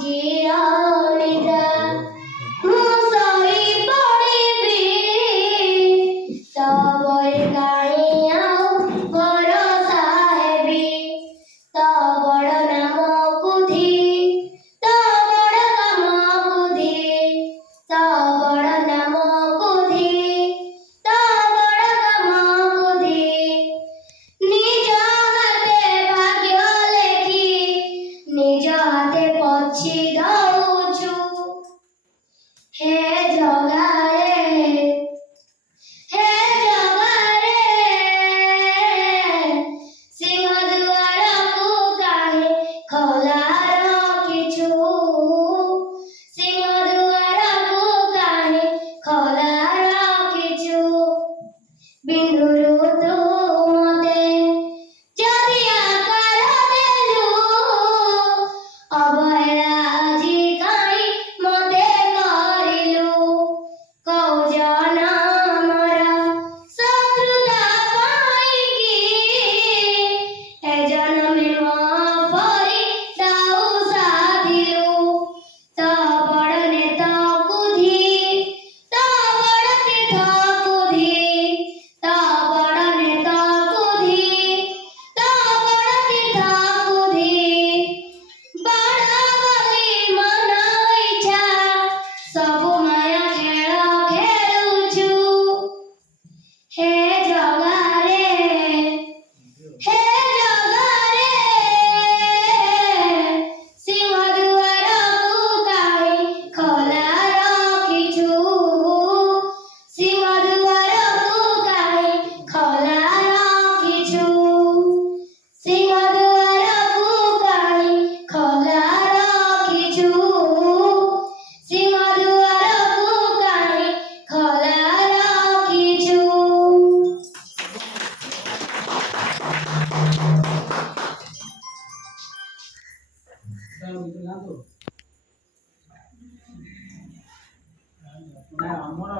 ଚିରନିଦ୍ରା ମୁଁ ଶୋଇ ପଡ଼ିବି ତବରେ କାହିଁ ଆଉ ଭରସା ହେବି ତ ବଡ଼ ନାମକୁ ଧି ତ ବଡ଼ କାମକୁ ଧି ତ ବଡ଼ ନାମକୁ ଧି ତ ବଡ଼ କାମକୁ ଧି ନିଜ ହାତେ ଭାଗ୍ୟ ଲେଖି ନିଜ ହାତେ ପୋଛି ଦଉଛୁ ହେ ଜଗାରେ ସିଂହଦୁଆରକୁ କାହିଁ ଖୋଲା ରଖିଛୁ ସିଂହଦୁଆରକୁ କାହିଁ ଖୋଲା ରଖିଛୁ ବିନ୍ଦୁରୁ ତୁ ମତେ ଯଦି ଆକାର ଦେଲୁ ଅବହେଳା ଆଜି କାହିଁ ମତେ କରିଲୁ କୋଉ ଜନମର ଶତ୍ରୁତା ପାଇଁକି ଏ ଜନମେ ମୋ ପରି ଦାଉ ସାଧିଲୁ ତ ବଡ଼ ନେତକୁ ଧି ତ ବଡ଼ ତୀର୍ଥକୁ ଧି ତ ବଡ଼ ନେତକୁ ଧି ତ ବଡ଼ ତୀର୍ଥକୁ ଧି ବଡ଼ ବୋଲି ମନ ଇଚ୍ଛା ସବୁ ମାୟା ଖେଳ ଖେଳୁଛୁ ହେ ଜଗାରେ ସିଂହଦୁଆରକୁ କାହିଁ ଖୋଲା ରଖିଛୁ ସିଂହଦୁଆରକୁ କାହିଁ ଖୋଲା ରଖିଛୁ ସିଂହଦୁଆରକୁ କାହିଁ ଖୋଲା ରଖିଛୁ ସିଂହଦୁଆରକୁ କାହିଁ ଖୋଲା ରଖିଛୁ ଆମର